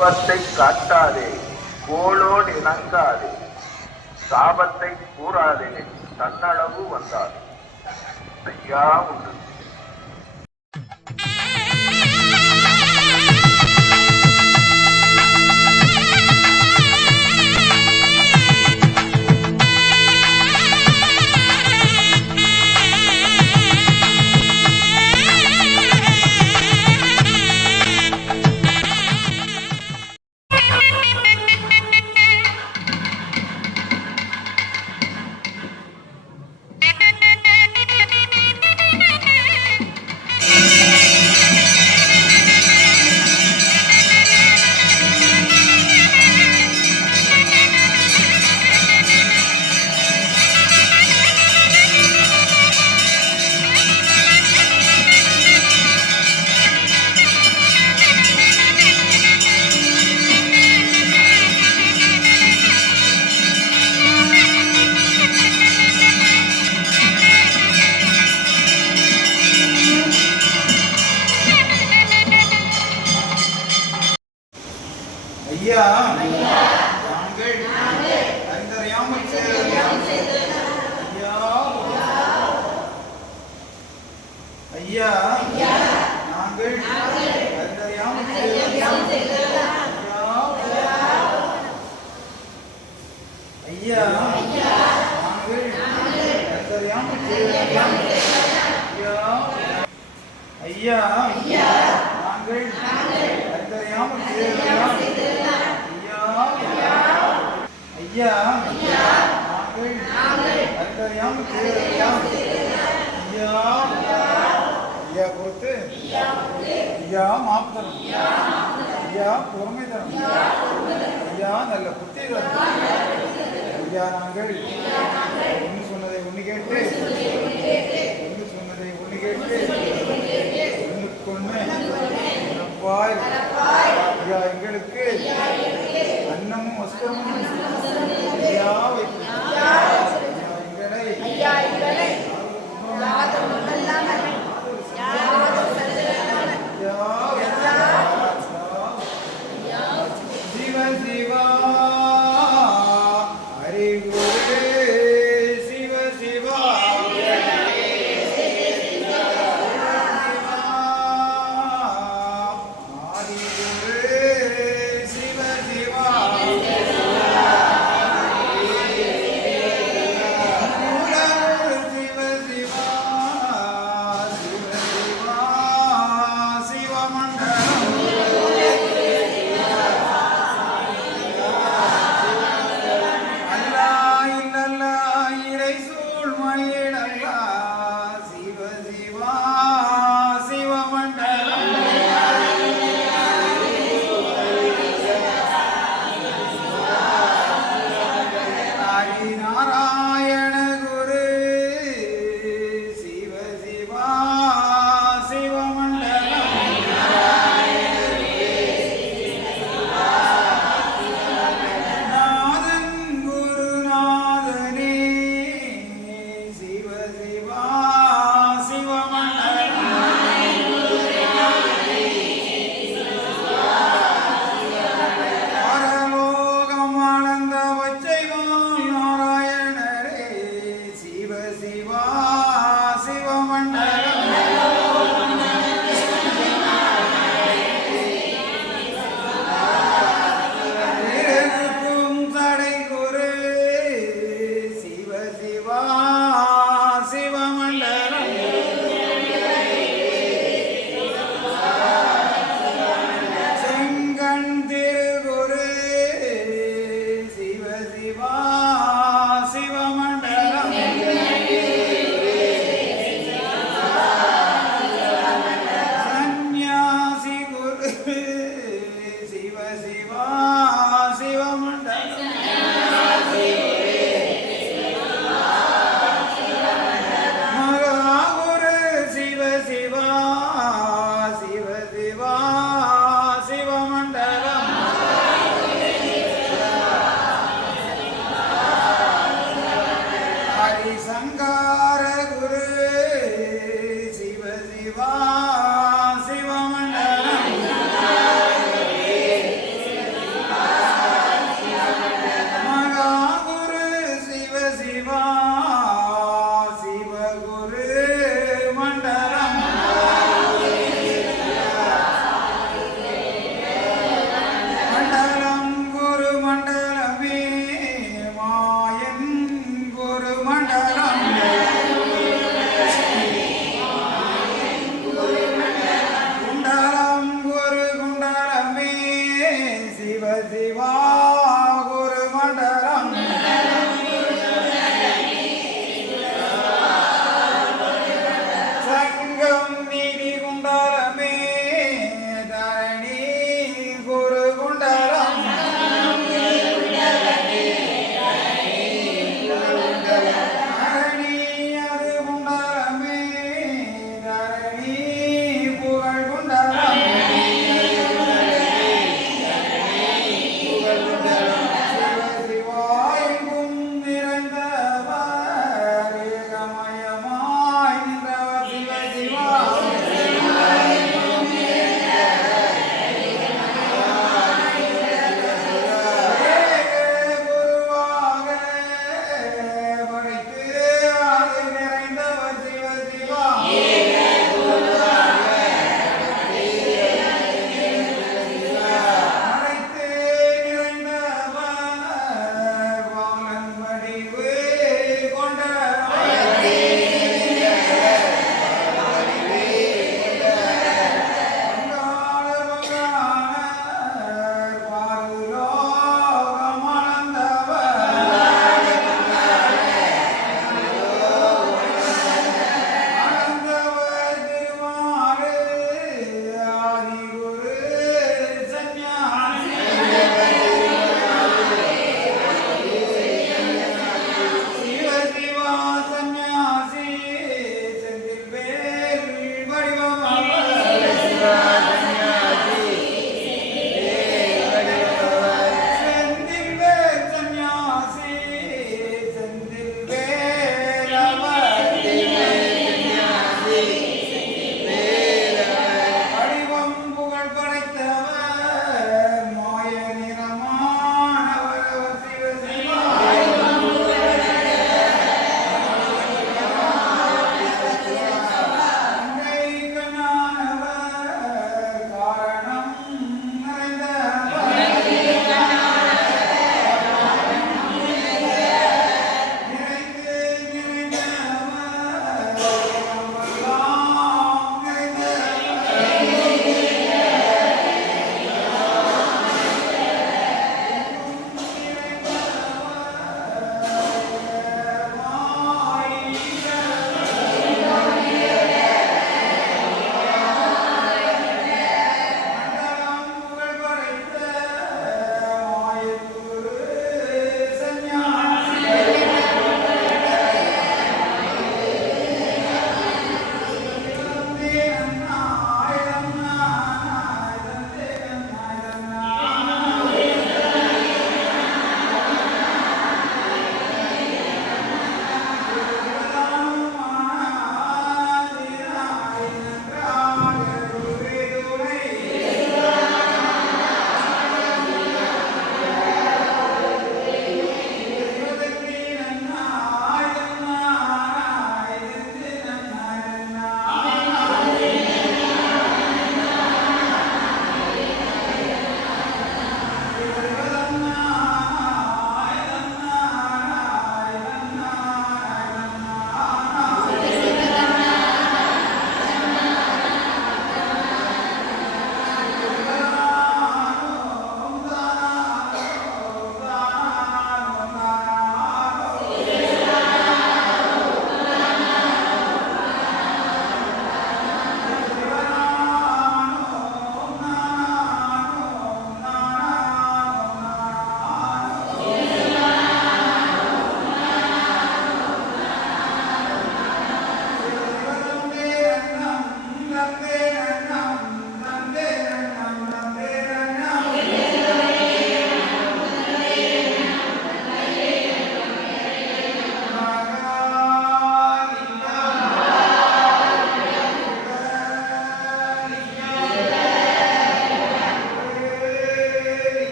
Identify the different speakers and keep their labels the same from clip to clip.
Speaker 1: கோபத்தை காட்டாதே கோளோடு இணங்காதே. சாபத்தை கூறாதே தன்னளவு வந்தாதே. ஐயா உண்டு.
Speaker 2: ஐயா. நாங்கள் அறிந்தறியாமல் ஐயா. நாங்கள் அறிந்தறியாமல் செய்த- ஐயா. ஐயா. நாங்கள் அறிந்தறியாமல் ஐயா நாங்கள் அறிந்தறியாமல் செய்த- ஐயா ஐயா கொடுத்து ஐயா மாப்பு ஐயா பொறுமை தரம் ஐயா நல்ல புத்தி தரம் ஐயா நாங்கள் ஒன்று சொன்னதை ஒன்று கேட்டு ஒன்று சொன்னதை ஒன்று கேட்டு ஒன்றுக்கு ஒன்று
Speaker 3: ಯಾವ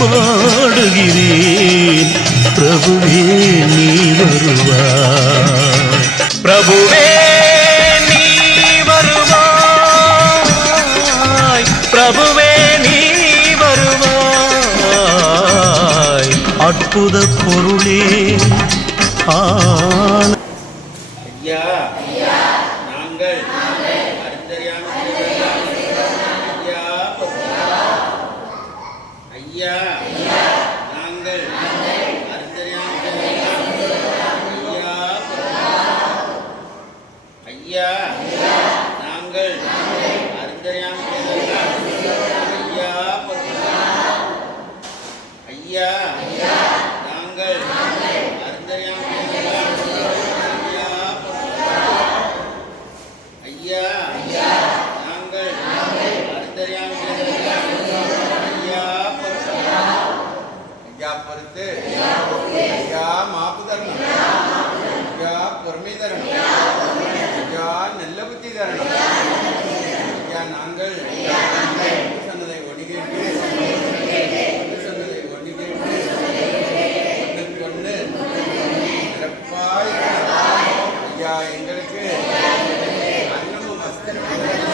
Speaker 3: பாடுகிறேன் பிரபுவே நீ வருவாய். பிரபுவே நீ வருவாய். பிரபுவே நீ வருவாய். அற்புத பொருளே ஆன
Speaker 4: ஐயா. நாங்கள் அறிந்தறியாமல் ஐயா ஐயா நாங்கள் அறிந்தறியாமல் ஐயா ஐயா நாங்கள் அறிந்தறியாமல் ஐயா. இவர்களுக்கு அன்னமும் வஸ்திரம்